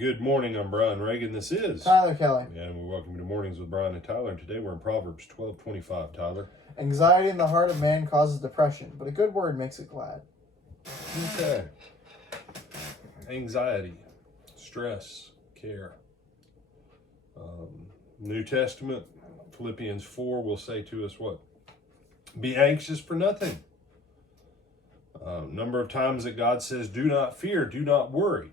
Good morning, I'm Brian Reagan. This is Tyler Kelly. And we welcome you to Mornings with Brian and Tyler. And today we're in Proverbs 12:25. Tyler. Anxiety in the heart of man causes depression, but a good word makes it glad. Okay. Anxiety, stress, care. New Testament, Philippians 4 will say to us what? Be anxious for nothing. Number of times that God says, do not fear, do not worry.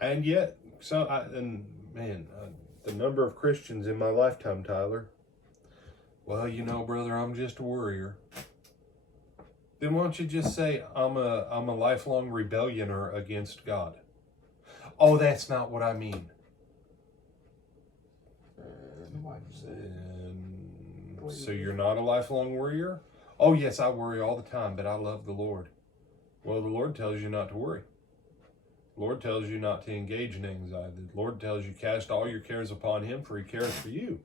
And yet, the number of Christians in my lifetime, Tyler, well, you know, brother, I'm just a worrier. Then why don't you just say, I'm a lifelong rebellioner against God? Oh, that's not what I mean. So you're not a lifelong worrier? Oh, yes, I worry all the time, but I love the Lord. Well, the Lord tells you not to worry. The Lord tells you not to engage in anxiety. The Lord tells you cast all your cares upon Him, for He cares for you.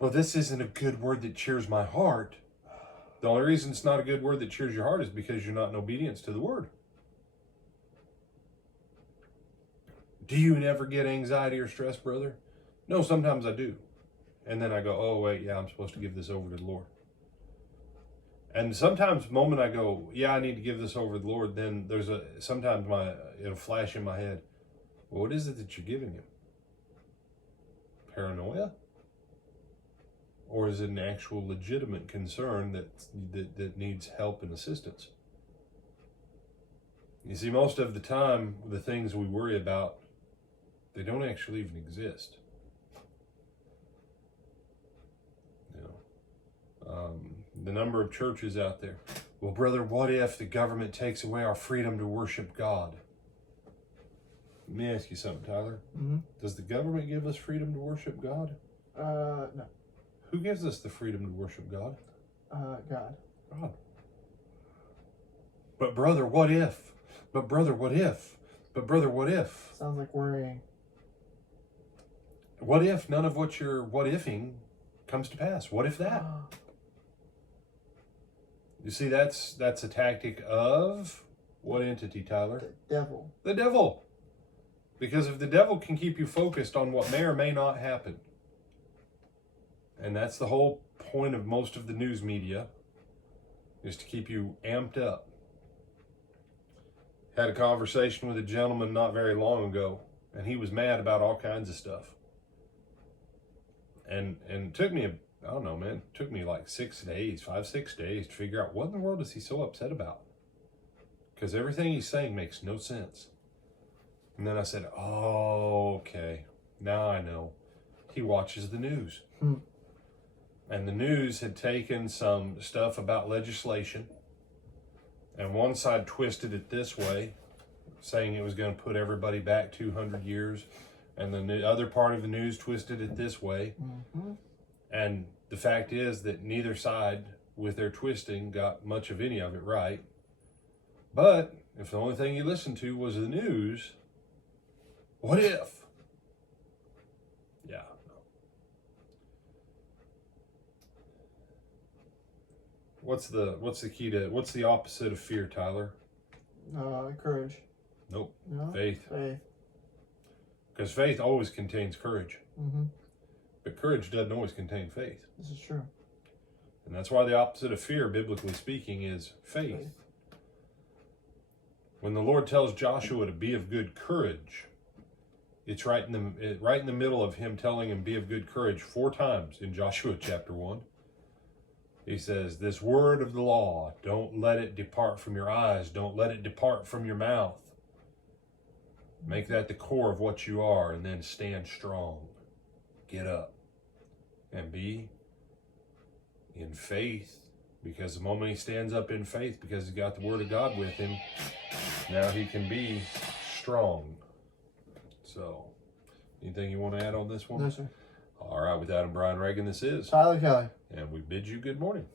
Well, this isn't a good word that cheers my heart. The only reason it's not a good word that cheers your heart is because you're not in obedience to the word. Do you never get anxiety or stress, brother? No, sometimes I do. And then I go, oh, wait, yeah, I'm supposed to give this over to the Lord. And sometimes the moment I go, yeah, I need to give this over to the Lord, then sometimes it'll flash in my head. Well, what is it that you're giving Him? Paranoia? Or is it an actual legitimate concern that needs help and assistance? You see, most of the time, the things we worry about, they don't actually even exist. The number of churches out there. Well, brother, what if the government takes away our freedom to worship God? Let me ask you something, Tyler. Mm-hmm. Does the government give us freedom to worship God? No. Who gives us the freedom to worship God? God. God. But brother, what if? But brother, what if? But brother, what if? Sounds like worrying. What if none of what you're what-ifing comes to pass? What if that? You see, that's a tactic of what entity, Tyler? The devil. The devil. Because if the devil can keep you focused on what may or may not happen, and that's the whole point of most of the news media, is to keep you amped up. Had a conversation with a gentleman not very long ago, and he was mad about all kinds of stuff. And it took me, I don't know, man, it took me like 6 days, 5-6 days to figure out what in the world is he so upset about? Because everything he's saying makes no sense. And then I said, oh, okay, now I know. He watches the news. And the news had taken some stuff about legislation, and one side twisted it this way, saying it was going to put everybody back 200 years. And then the other part of the news twisted it this way. Mm-hmm. And the fact is that neither side, with their twisting, got much of any of it right. But if the only thing you listened to was the news, what if? Yeah. What's the opposite of fear, Tyler? Courage. Nope. No? Faith. Faith. Because faith always contains courage. Mm-hmm. But courage doesn't always contain faith. This is true. And that's why the opposite of fear, biblically speaking, is faith. When the Lord tells Joshua to be of good courage, it's right in the middle of Him telling him be of good courage 4 times in Joshua chapter 1. He says, this word of the law, don't let it depart from your eyes. Don't let it depart from your mouth. Make that the core of what you are, and then stand strong. Get up and be in faith, because the moment he stands up in faith, because he's got the word of God with him, now he can be strong. So, anything you want to add on this one? No, sir. All right, with that, I'm Brian Reagan. This is Tyler Kelly. And we bid you good morning.